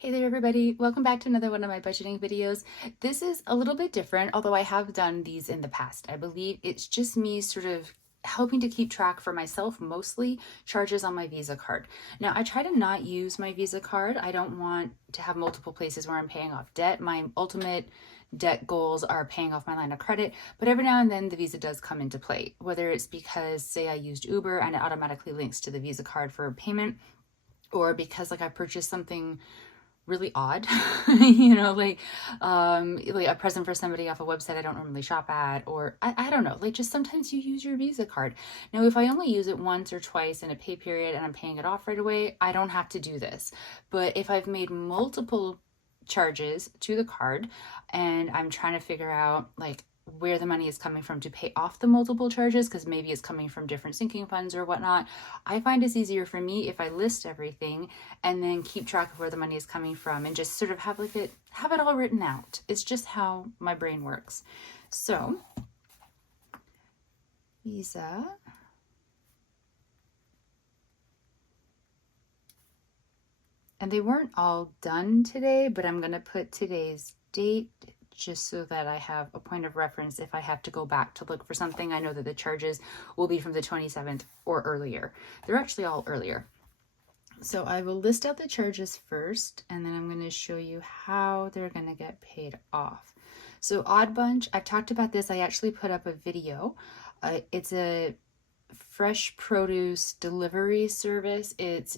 Hey there everybody, welcome back to another one of my budgeting videos. This is a little bit different, although I have done these in the past. I believe it's just me sort of helping to keep track for myself, mostly charges on my Visa card. Now I try to not use my Visa card. I don't want to have multiple places where I'm paying off debt. My ultimate debt goals are paying off my line of credit, but every now and then the Visa does come into play, whether it's because say I used Uber and it automatically links to the Visa card for payment, or because like I purchased something really odd, like a present for somebody off a website I don't normally shop at, or I don't know, like just sometimes you use your Visa card. Now, if I only use it once or twice in a pay period and I'm paying it off right away, I don't have to do this. But if I've made multiple charges to the card and I'm trying to figure out like where the money is coming from to pay off the multiple charges, because maybe it's coming from different sinking funds or whatnot, I find it's easier for me if I list everything and then keep track of where the money is coming from and just sort of have it all written out. It's just how my brain works. So Visa, and they weren't all done today, but I'm going to put today's date just so that I have a point of reference if I have to go back to look for something. I know that the charges will be from the 27th or earlier. They're actually all earlier. So I will list out the charges first, and then I'm going to show you how they're going to get paid off. So Odd Bunch, I've talked about this. I actually put up a video. It's a fresh produce delivery service. It's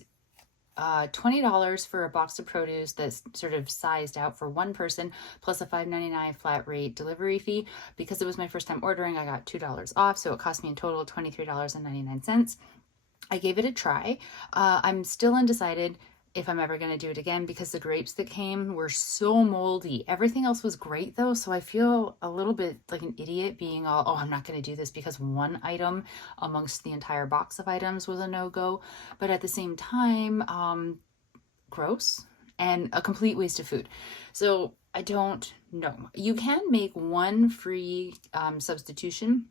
$20 for a box of produce that's sort of sized out for one person, plus a $5.99 flat rate delivery fee. Because it was my first time ordering, I got $2 off, so it cost me in total $23.99. I gave it a try. I'm still undecided if I'm ever going to do it again because the grapes that came were so moldy. Everything else was great though, so I feel a little bit like an idiot being all, oh, I'm not going to do this because one item amongst the entire box of items was a no-go. But at the same time, gross and a complete waste of food. So I don't know. You can make one free substitution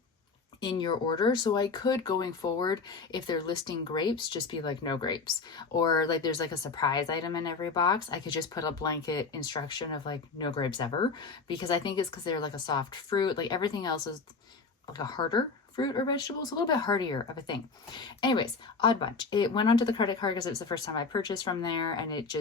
in your order. So I could, going forward, if they're listing grapes, just be like no grapes, or like there's like a surprise item in every box, I could just put a blanket instruction of like no grapes ever, because I think it's because they're like a soft fruit. Like everything else is like a harder fruit or vegetable. It's a little bit hardier of a thing. Anyways, Odd Bunch, it went onto the credit card because it was the first time I purchased from there, and it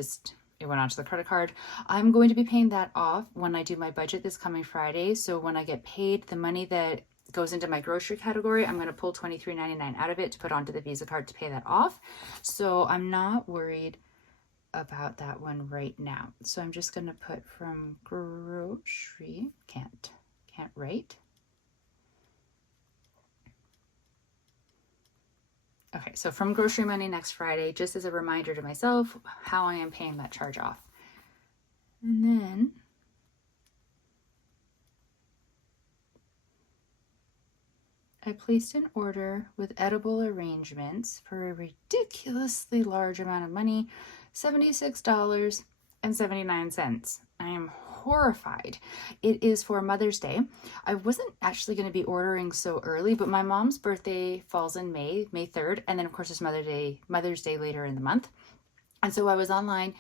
went onto the credit card. I'm going to be paying that off when I do my budget this coming Friday. So when I get paid, the money that goes into my grocery category, I'm going to pull $23.99 out of it to put onto the Visa card to pay that off. So I'm not worried about that one right now. So I'm just going to put from grocery, can't write. Okay, so from grocery money next Friday, just as a reminder to myself how I am paying that charge off. And then I placed an order with edible arrangements for a ridiculously large amount of money, $76.79. I am horrified. It is for Mother's Day. I wasn't actually going to be ordering so early, but my mom's birthday falls in May 3rd, and then of course it's Mother's Day later in the month. And so I was online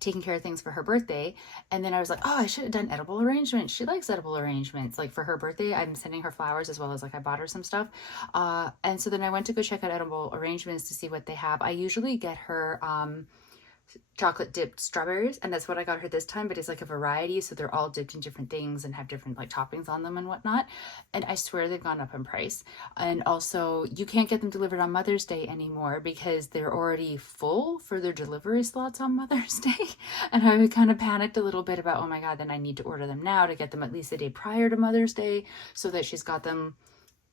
taking care of things for her birthday, and then I was like, oh, I should have done edible arrangements. She likes edible arrangements. Like for her birthday, I'm sending her flowers as well as like I bought her some stuff. And so then I went to go check out edible arrangements to see what they have. I usually get her chocolate dipped strawberries, and that's what I got her this time, but it's like a variety, so they're all dipped in different things and have different like toppings on them and whatnot. And I swear they've gone up in price. And also you can't get them delivered on Mother's Day anymore because they're already full for their delivery slots on Mother's Day. And I kind of panicked a little bit about, oh my god, then I need to order them now to get them at least a day prior to Mother's Day so that she's got them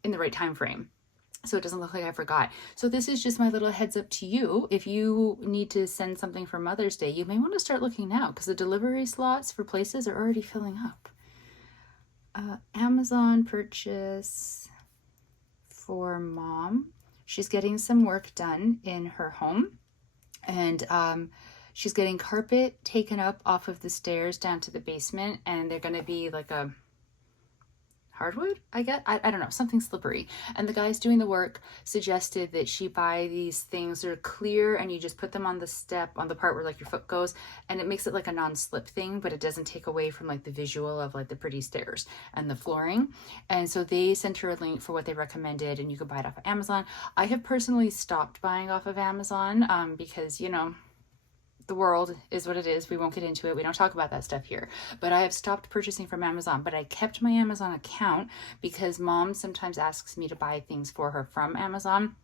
in the right time frame, so it doesn't look like I forgot. So this is just my little heads up to you. If you need to send something for Mother's Day, you may want to start looking now because the delivery slots for places are already filling up. Amazon purchase for mom. She's getting some work done in her home, and she's getting carpet taken up off of the stairs down to the basement, and they're going to be like a hardwood, I guess. I don't know, something slippery. And the guys doing the work suggested that she buy these things that are clear and you just put them on the step, on the part where like your foot goes, and it makes it like a non-slip thing, but it doesn't take away from like the visual of like the pretty stairs and the flooring. And so they sent her a link for what they recommended, and you could buy it off of Amazon. I have personally stopped buying off of Amazon because, you know, the world is what it is. We won't get into it. We don't talk about that stuff here. But I have stopped purchasing from Amazon. But I kept my Amazon account because mom sometimes asks me to buy things for her from Amazon.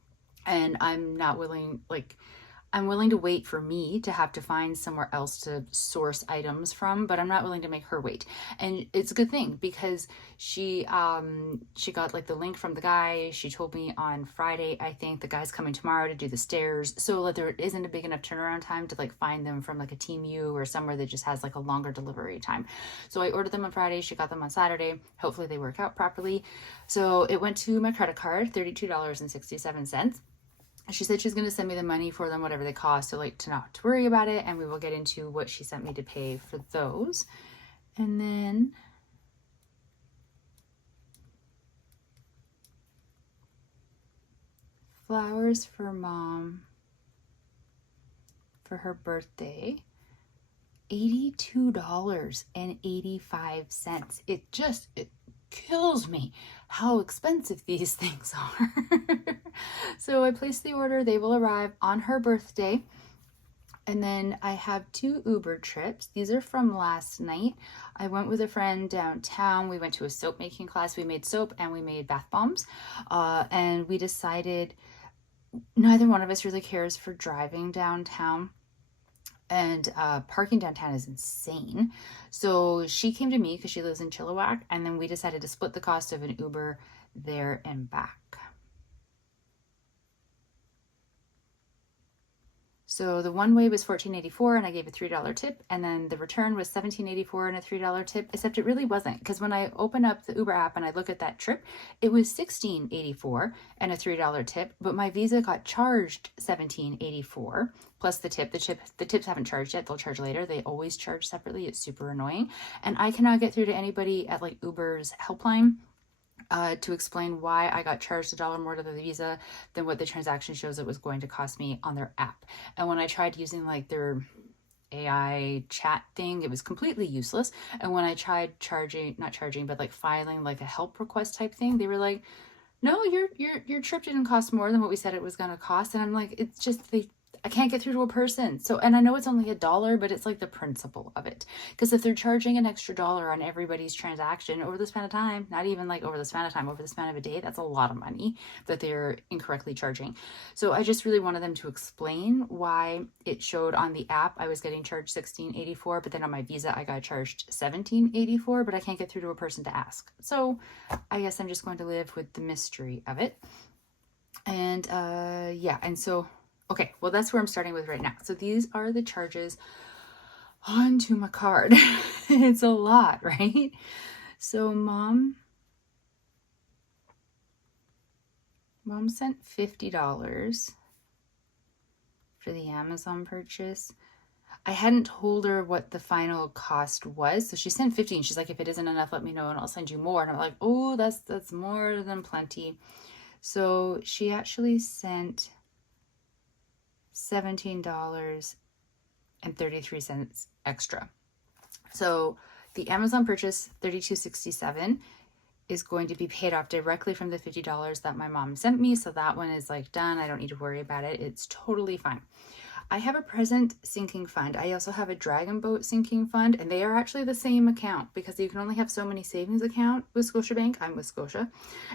And I'm not willing, like, I'm willing to wait for me to have to find somewhere else to source items from, but I'm not willing to make her wait. And it's a good thing because she got like the link from the guy. She told me on Friday, I think the guy's coming tomorrow to do the stairs. So like, there isn't a big enough turnaround time to like find them from like a Temu or somewhere that just has like a longer delivery time. So I ordered them on Friday. She got them on Saturday. Hopefully they work out properly. So it went to my credit card, $32.67. She said she's going to send me the money for them, whatever they cost, so like to not to worry about it. And we will get into what she sent me to pay for those. And then flowers for mom for her birthday, $82.85. It kills me how expensive these things are. So I placed the order. They will arrive on her birthday. And then I have 2 Uber trips. These are from last night. I went with a friend downtown. We went to a soap making class. We made soap and we made bath bombs. And we decided neither one of us really cares for driving downtown. And parking downtown is insane. So she came to me because she lives in Chilliwack, and then we decided to split the cost of an Uber there and back. So the one way was $14.84 and I gave a $3 tip, and then the return was $17.84 and a $3 tip, except it really wasn't, because when I open up the Uber app and I look at that trip, it was $16.84 and a $3 tip, but my Visa got charged $17.84 plus the tip. The tips haven't charged yet. They'll charge later. They always charge separately. It's super annoying. And I cannot get through to anybody at like Uber's helpline to explain why I got charged $1 more to the Visa than what the transaction shows it was going to cost me on their app. And when I tried using like their AI chat thing, it was completely useless. And when I tried filing like a help request type thing, they were like, no, your trip didn't cost more than what we said it was going to cost. And I'm like, it's just, I can't get through to a person. So, and I know it's only $1, but it's like the principle of it. Because if they're charging an extra $1 on everybody's transaction over the span of time, not even like over the span of time, over the span of a day, that's a lot of money that they're incorrectly charging. So I just really wanted them to explain why it showed on the app I was getting charged $16.84, but then on my Visa I got charged $17.84, but I can't get through to a person to ask. So I guess I'm just going to live with the mystery of it. And yeah, and so okay, well, that's where I'm starting with right now. So these are the charges onto my card. It's a lot, right? So mom sent $50 for the Amazon purchase. I hadn't told her what the final cost was. So she sent 50 and she's like, if it isn't enough, let me know and I'll send you more. And I'm like, oh, that's more than plenty. So she actually sent $17.33 extra. So the Amazon purchase, $32.67, is going to be paid off directly from the $50 that my mom sent me. So that one is like done. I don't need to worry about it. It's totally fine. I have a present sinking fund. I also have a Dragon Boat sinking fund, and they are actually the same account because you can only have so many savings account with Scotiabank. I'm with Scotia.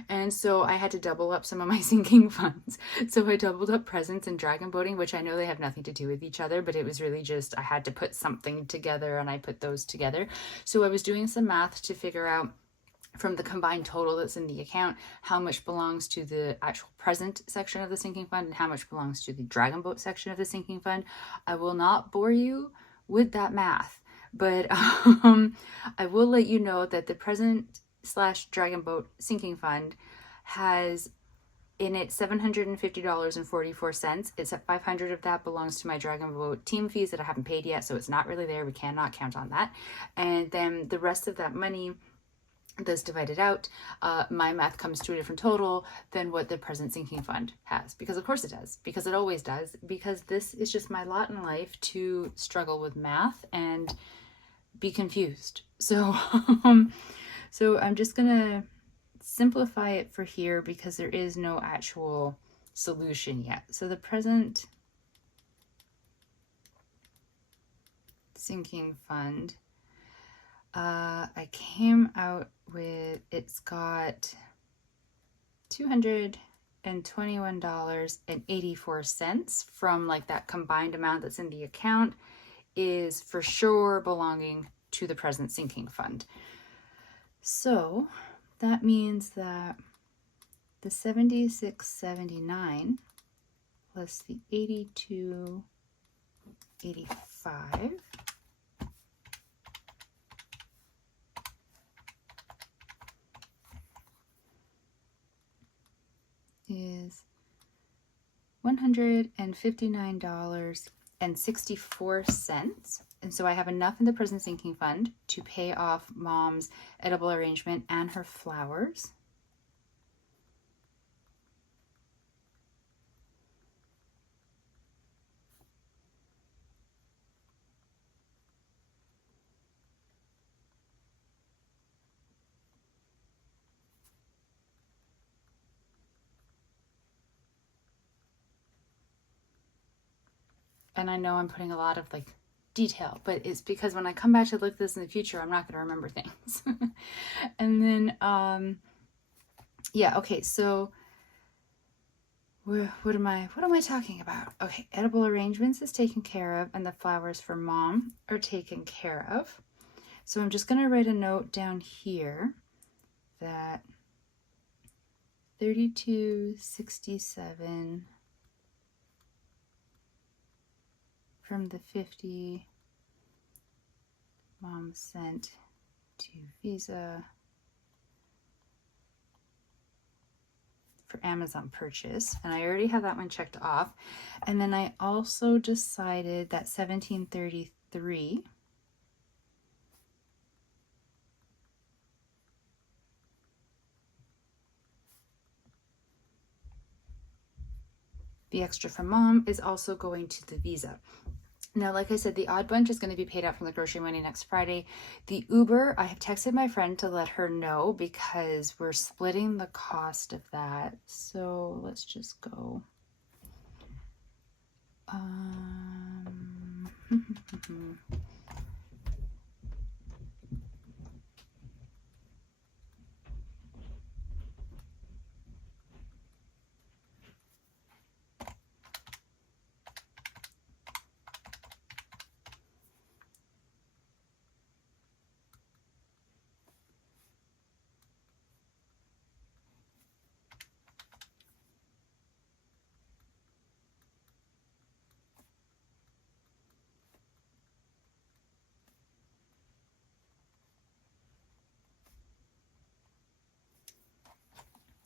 And so I had to double up some of my sinking funds. So I doubled up presents and Dragon Boating, which I know they have nothing to do with each other, but it was really just, I had to put something together and I put those together. So I was doing some math to figure out from the combined total that's in the account, how much belongs to the actual present section of the sinking fund and how much belongs to the Dragon Boat section of the sinking fund. I will not bore you with that math, but I will let you know that the present/Dragon Boat sinking fund has in it $750.44. It's at $500 of that belongs to my Dragon Boat team fees that I haven't paid yet, so it's not really there. We cannot count on that. And then the rest of that money this divided out, my math comes to a different total than what the present sinking fund has. Because of course it does, because it always does, because this is just my lot in life to struggle with math and be confused. So, so I'm just gonna simplify it for here because there is no actual solution yet. So the present sinking fund, I came out with, it's got $221.84 from like that combined amount that's in the account is for sure belonging to the present sinking fund. So that means that the 76.79 plus the 82.85 is $159.64. And so I have enough in the present sinking fund to pay off Mom's edible arrangement and her flowers. And I know I'm putting a lot of like detail, but it's because when I come back to look at this in the future, I'm not going to remember things. And then, yeah, okay, so what am I talking about? Okay, edible arrangements is taken care of, and the flowers for Mom are taken care of. So I'm just going to write a note down here that 32.67 from the 50 Mom sent to Visa for Amazon purchase, and I already have that one checked off. And then I also decided that 1733 the extra from Mom is also going to the Visa. Now, like I said, the odd bunch is going to be paid out from the grocery money next Friday. The Uber, I have texted my friend to let her know because we're splitting the cost of that. So let's just go.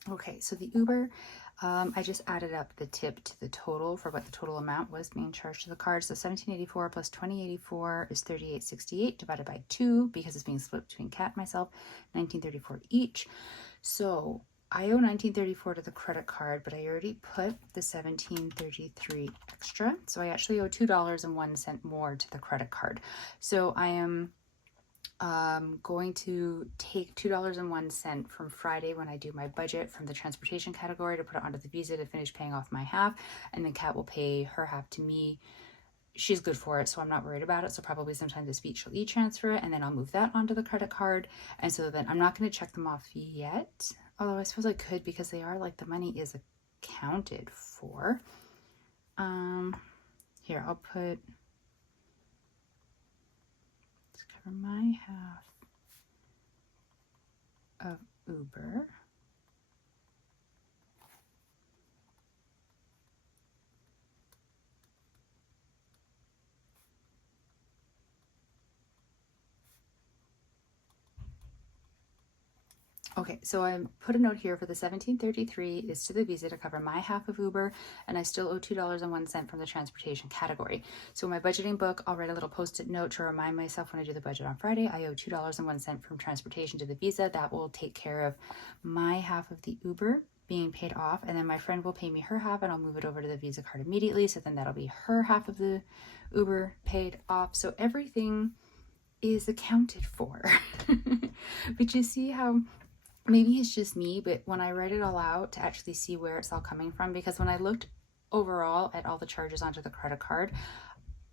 Okay, so the Uber, I just added up the tip to the total for what the total amount was being charged to the card. So 1784 plus 2084 is 3868 divided by 2 because it's being split between Kat and myself, 1934 each. So I owe 1934 to the credit card, but I already put the 1733 extra. So I actually owe $2.01 more to the credit card. So I am going to take $2.01 from Friday when I do my budget from the transportation category to put it onto the Visa to finish paying off my half, and then Kat will pay her half to me. She's good for it, so I'm not worried about it. So probably sometime this week she'll e-transfer it, and then I'll move that onto the credit card. And so then I'm not going to check them off yet, although I suppose I could because they are like the money is accounted for. Here, I'll put, let's cover my half of Uber. Okay, so I put a note here for the 1733 is to the Visa to cover my half of Uber, and I still owe $2.01 from the transportation category. So in my budgeting book, I'll write a little post-it note to remind myself when I do the budget on Friday, I owe $2.01 from transportation to the Visa. That will take care of my half of the Uber being paid off, and then my friend will pay me her half, and I'll move it over to the Visa card immediately. So then that'll be her half of the Uber paid off. So everything is accounted for. But you see how maybe it's just me, but when I write it all out to actually see where it's all coming from, because when I looked overall at all the charges onto the credit card,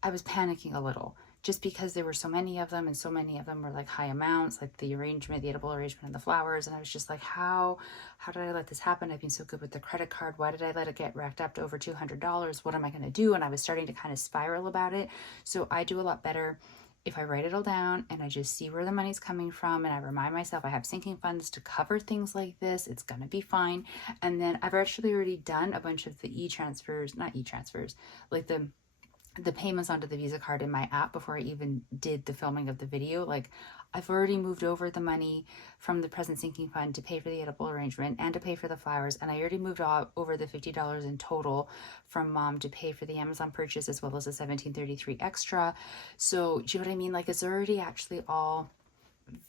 I was panicking a little just because there were so many of them, and so many of them were like high amounts, like the arrangement, the edible arrangement, and the flowers. And I was just like, how did I let this happen? I've been so good with the credit card. Why did I let it get racked up to over $200? What am I going to do? And I was starting to kind of spiral about it. So I do a lot better if I write it all down and I just see where the money's coming from, and I remind myself I have sinking funds to cover things like this. It's going to be fine. And then I've actually already done a bunch of the not e-transfers, like the payments onto the Visa card in my app before I even did the filming of the video. Like, I've already moved over the money from the present sinking fund to pay for the edible arrangement and to pay for the flowers. And I already moved over the $50 in total from mom to pay for the Amazon purchase, as well as the 1733 extra. So do you know what I mean? Like, it's already actually all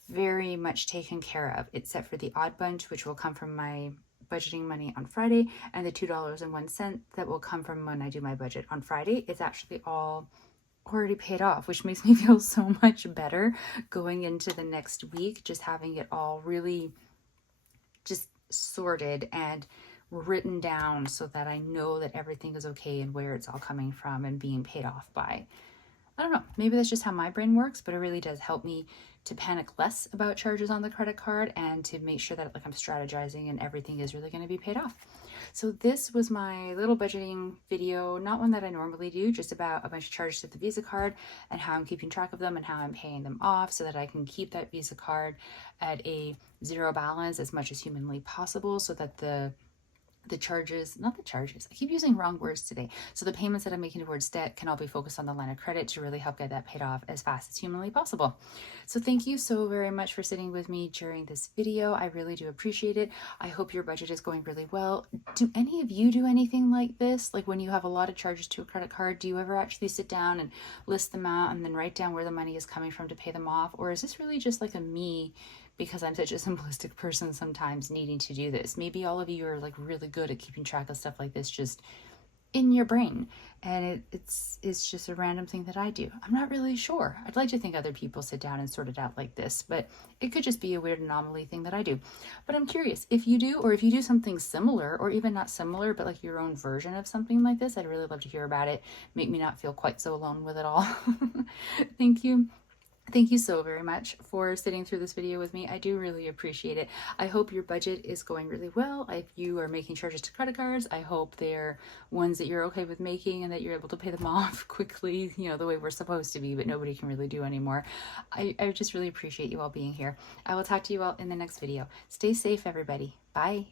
very much taken care of, except for the odd bunch, which will come from my budgeting money on Friday, and the $2.01 that will come from when I do my budget on Friday. It's actually all already paid off, which makes me feel so much better going into the next week, just having it all really just sorted and written down so that I know that everything is okay and where it's all coming from and being paid off by. I don't know, maybe that's just how my brain works, but it really does help me to panic less about charges on the credit card and to make sure that like I'm strategizing and everything is really going to be paid off. So this was my little budgeting video, not one that I normally do, just about a bunch of charges to the Visa card and how I'm keeping track of them and how I'm paying them off so that I can keep that Visa card at a zero balance as much as humanly possible, so that the charges, not the charges, I keep using wrong words today. So the payments that I'm making towards debt can all be focused on the line of credit to really help get that paid off as fast as humanly possible. So thank you so very much for sitting with me during this video. I really do appreciate it. I hope your budget is going really well. Do any of you do anything like this? Like when you have a lot of charges to a credit card, do you ever actually sit down and list them out and then write down where the money is coming from to pay them off? Or is this really just like a me, because I'm such a simplistic person sometimes, needing to do this? Maybe all of you are like really good at keeping track of stuff like this just in your brain, and it's just a random thing that I do. I'm not really sure. I'd like to think other people sit down and sort it out like this, but it could just be a weird anomaly thing that I do. But I'm curious if you do, or if you do something similar, or even not similar, but like your own version of something like this. I'd really love to hear about it. Make me not feel quite so alone with it all. Thank you. Thank you so very much for sitting through this video with me. I do really appreciate it. I hope your budget is going really well. If you are making charges to credit cards, I hope they're ones that you're okay with making and that you're able to pay them off quickly, you know, the way we're supposed to be, but nobody can really do anymore. I just really appreciate you all being here. I will talk to you all in the next video. Stay safe, everybody. Bye.